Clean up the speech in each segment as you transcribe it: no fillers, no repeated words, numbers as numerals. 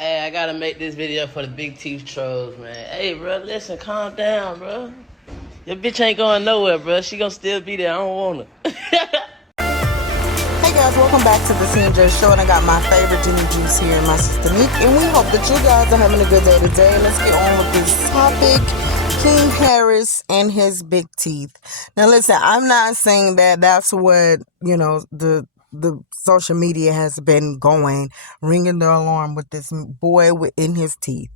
Hey, I gotta make this video for the big teeth trolls, man. Hey, bro, listen, calm down, bro. Your bitch ain't going nowhere, bro. She gonna still be there. I don't want her. Hey guys, welcome back to the CNJ Show, and I got my favorite Jenny Juice here and my sister Nick, and we hope that you guys are having a good day today. Let's get on with this topic. King Harris and his big teeth. Now listen, I'm not saying that that's what, the social media has been going, ringing the alarm with this boy in his teeth.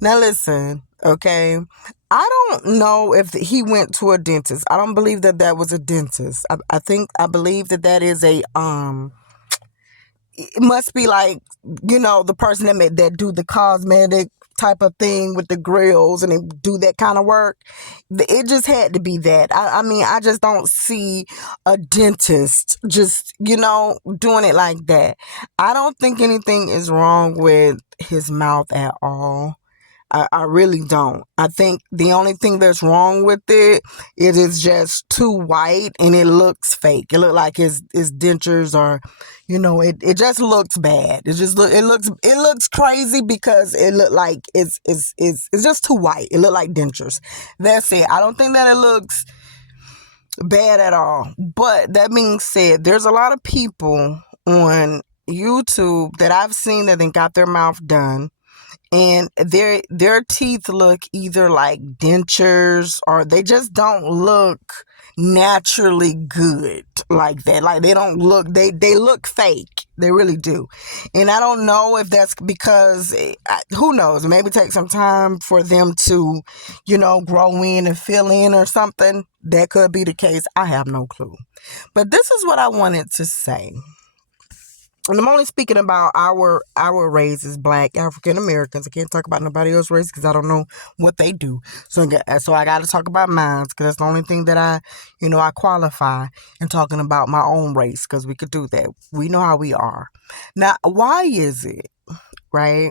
Now listen, okay, I don't know if he went to a dentist. I don't believe that was a dentist. I believe that is a it must be like, the person that do the cosmetic type of thing with the grills and they do that kind of work. It just had to be that. I mean, I just don't see a dentist just, doing it like that. I don't think anything is wrong with his mouth at all. I really don't. I think the only thing that's wrong with it is just too white and it looks fake. It looks like his dentures are, it just looks bad. It looks crazy because it look like it's just too white. It look like dentures. That's it. I don't think that it looks bad at all. But that being said, there's a lot of people on YouTube that I've seen that then got their mouth done. And their teeth look either like dentures or they just don't look naturally good like that. Like they don't look, they look fake. They really do. And I don't know if that's because, who knows, maybe take some time for them to, grow in and fill in or something. That could be the case. I have no clue. But this is what I wanted to say. And I'm only speaking about our race as Black African Americans. I can't talk about nobody else's race because I don't know what they do. So I got to talk about mine because that's the only thing that I qualify in talking about my own race, because we could do that. We know how we are. Now, why is it, right?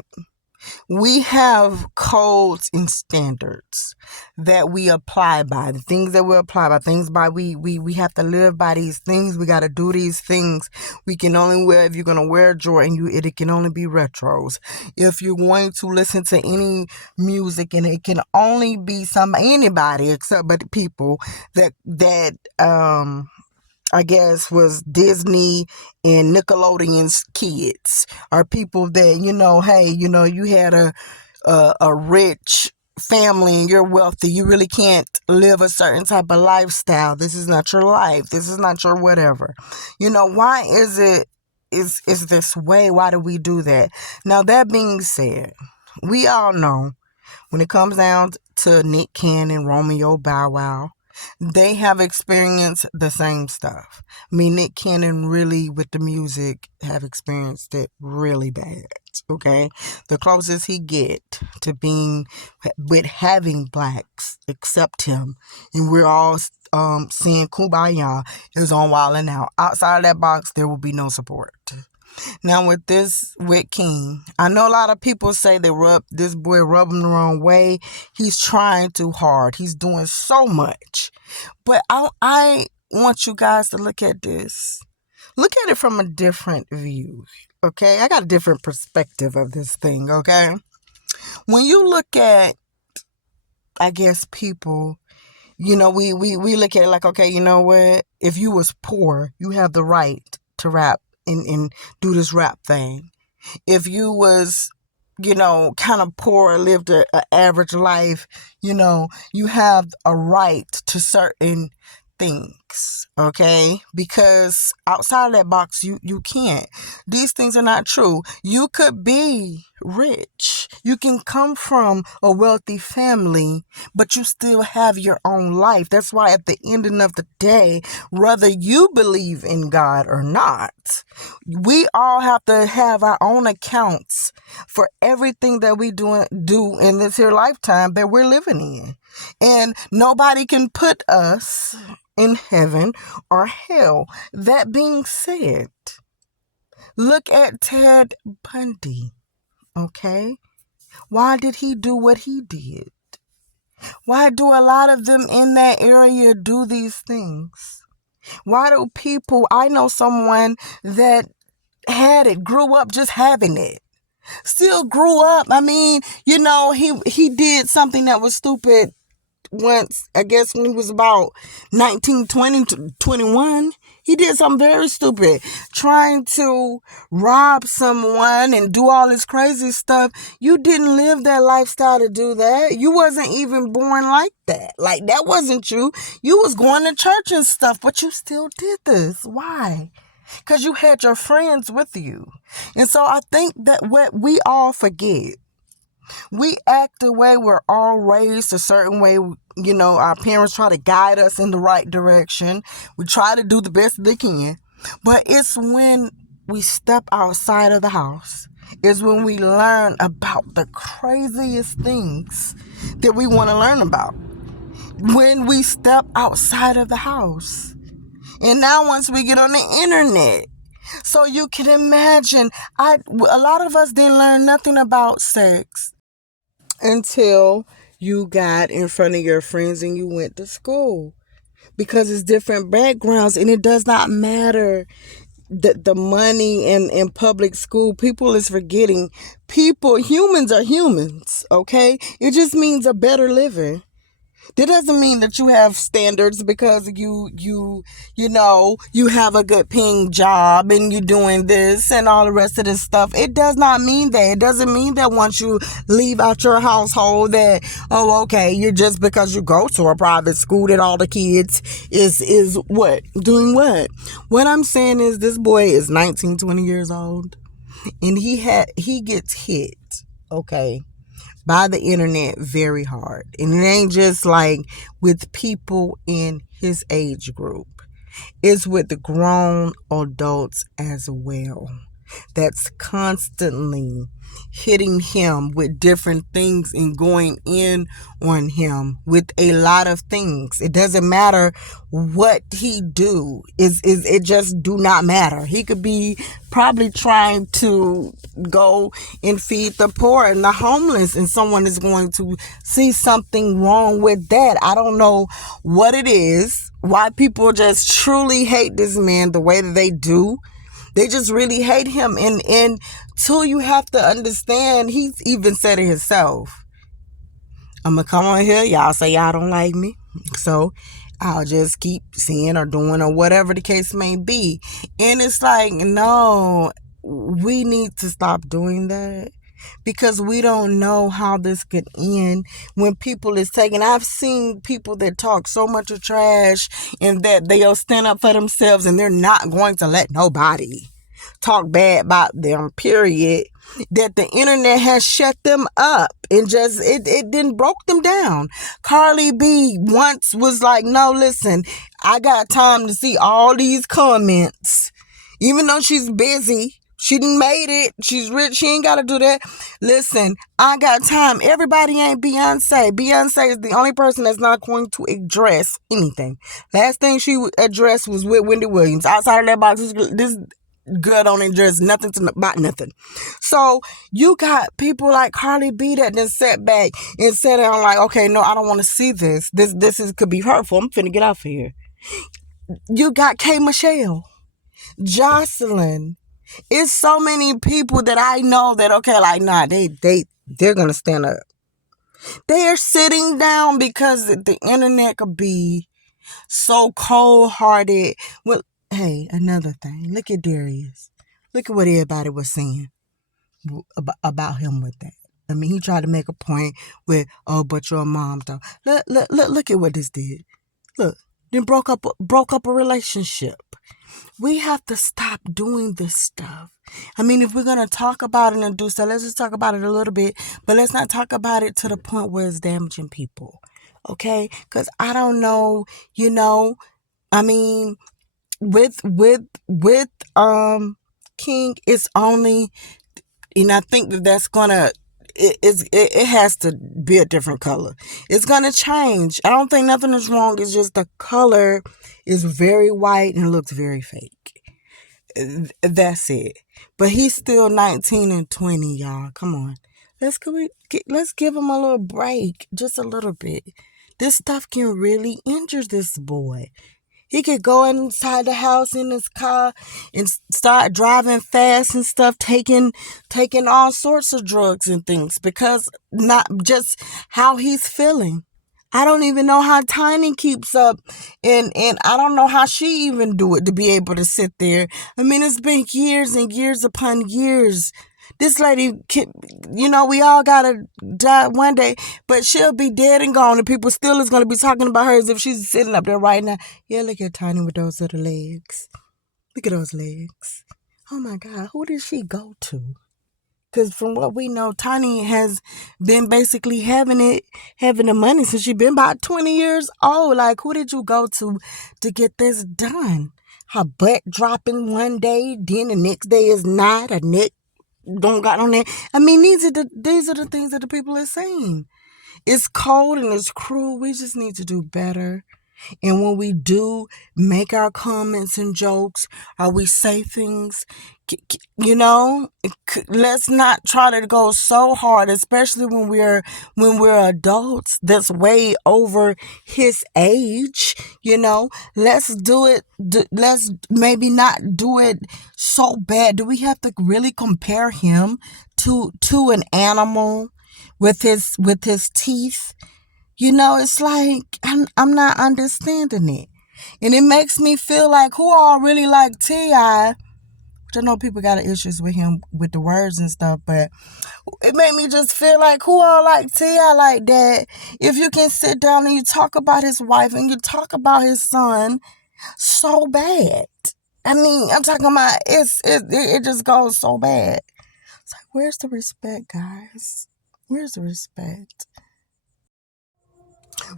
We have codes and standards that we apply by, the things that we apply by, things by we have to live by these things. We got to do these things. We can only wear, if you're going to wear Jordan, it can only be retros. If you're going to listen to any music, and it can only be anybody except but the people that I guess was Disney and Nickelodeon's kids, or people that, hey, you had a rich family and you're wealthy. You really can't live a certain type of lifestyle. This is not your life. This is not your whatever. Why is this way? Why do we do that? Now, that being said, we all know when it comes down to Nick Cannon, Romeo Bow Wow, they have experienced the same stuff. I mean, Nick Cannon really, with the music, have experienced it really bad, okay? The closest he get to being, with having blacks accept him, and we're all seeing Kumbaya, is on Wild 'N Out. Outside of that box, there will be no support. Now with King, I know a lot of people say this boy rub him the wrong way. He's trying too hard. He's doing so much. But I want you guys to look at this. Look at it from a different view, okay? I got a different perspective of this thing, okay? When you look at, I guess, people, we look at it like, okay, you know what? If you was poor, you have the right to rap and do this rap thing. If you was, kind of poor, lived an average life, you have a right to certain things, okay? Because outside of that box, you can't. These things are not true. You could be rich. You can come from a wealthy family, but you still have your own life. That's why at the ending of the day, whether you believe in God or not, we all have to have our own accounts for everything that we do in this here lifetime that we're living in. And nobody can put us in heaven or hell. That being said, look at Ted Bundy, okay? Why did he do what he did? Why do a lot of them in that area do these things? Why do people, I know someone that had it, grew up just having it. Still grew up. I mean, he did something that was stupid once, I guess when he was about 19, 20, 21. He did something very stupid, trying to rob someone and do all this crazy stuff. You didn't live that lifestyle to do that. You wasn't even born like that. Like, that wasn't you. You was going to church and stuff, but you still did this. Why? Because you had your friends with you. And so I think that what we all forget, we act the way we're all raised a certain way. Our parents try to guide us in the right direction. We try to do the best they can. But it's when we step outside of the house, is when we learn about the craziest things that we want to learn about. When we step outside of the house. And now once we get on the internet, so you can imagine, a lot of us didn't learn nothing about sex until you got in front of your friends and you went to school, because it's different backgrounds, and it does not matter the money in public school. People is forgetting, humans are humans, okay? It just means a better living. That doesn't mean that you have standards because you have a good paying job and you're doing this and all the rest of this stuff. It does not mean that. It doesn't mean that once you leave out your household that, okay, you're just because you go to a private school that all the kids is what? Doing what? What I'm saying is this boy is 19, 20 years old and he gets hit, okay, by the internet very hard. And it ain't just like with people in his age group. It's with the grown adults as well. That's constantly hitting him with different things and going in on him with a lot of things. It doesn't matter what he do. It just do not matter. He could be probably trying to go and feed the poor and the homeless, and someone is going to see something wrong with that. I don't know what it is, why people just truly hate this man the way that they do. They just really hate him. And until you have to understand, he's even said it himself. I'm going to come on here. Y'all say y'all don't like me. So I'll just keep seeing or doing or whatever the case may be. And it's like, no, we need to stop doing that. Because we don't know how this could end when people is taking. I've seen people that talk so much of trash and that they'll stand up for themselves and they're not going to let nobody talk bad about them, period. That the internet has shut them up and just it didn't broke them down. Carly B once was like, no, listen, I got time to see all these comments. Even though she's busy, she done made it. She's rich. She ain't got to do that. Listen, I got time. Everybody ain't Beyonce. Beyonce is the only person that's not going to address anything. Last thing she addressed was with Wendy Williams. Outside of that box, this girl don't address nothing about nothing. So you got people like Carly B that then sat back and said, I'm like, okay, no, I don't want to see this. This could be hurtful. I'm finna get off of here. You got K. Michelle, Jocelyn. It's so many people that I know that, okay, like, nah, they're going to stand up. They're sitting down because the internet could be so cold-hearted. Well, hey, another thing. Look at Darius. Look at what everybody was saying about him with that. I mean, he tried to make a point with, but your mom, though. Look at what this did. Look, then broke up a relationship. We have to stop doing this stuff. I mean, if we're going to talk about it and do so, let's just talk about it a little bit, but let's not talk about it to the point where it's damaging people. Okay? Because I don't know, I mean, with King, it's only, and I think that's going to, it has to be a different color. It's going to change. I don't think nothing is wrong. It's just the color is very white and looks very fake. That's it. But he's still 19 and 20, y'all. Come on. Let's give him a little break. Just a little bit. This stuff can really injure this boy. He could go inside the house in his car and start driving fast and stuff, taking all sorts of drugs and things because not just how he's feeling. I don't even know how Tiny keeps up, and I don't know how she even do it to be able to sit there. I mean, it's been years and years upon years. This lady, we all gotta die one day, but she'll be dead and gone, and people still is gonna be talking about her as if she's sitting up there right now. Yeah, look at Tiny with those little legs. Look at those legs. Oh my God, who did she go to? Because from what we know, Tiny has been basically having the money since she's been about 20 years old. Like, who did you go to get this done? Her butt dropping one day, then the next day is not. Her neck don't got on that. I mean, these are the things that the people are saying. It's cold and it's cruel. We just need to do better. And when we do make our comments and jokes, or we say things, let's not try to go so hard, especially when we're adults that's way over his age. Let's do it. Let's maybe not do it so bad. Do we have to really compare him to an animal with his teeth? It's like I'm not understanding it. And it makes me feel like who all really like T.I., which I know people got issues with him with the words and stuff, but it made me just feel like who all like T.I. like that. If you can sit down and you talk about his wife and you talk about his son so bad. I mean, I'm talking about it just goes so bad. It's like, where's the respect, guys? Where's the respect?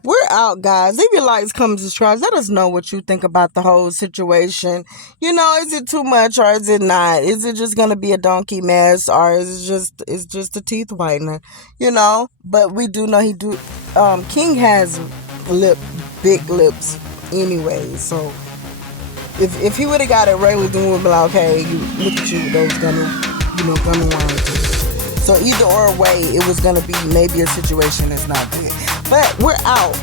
We're out, guys. Leave your likes, comments, subscribe. Let us know what you think about the whole situation. Is it too much or is it not? Is it just gonna be a donkey mess or is it just a teeth whitener? But we do know King has big lips anyway. So if he would have got it regularly, then we'd be like, okay, you look at you with those gummy worms. So either or way, it was going to be maybe a situation that's not good. But we're out.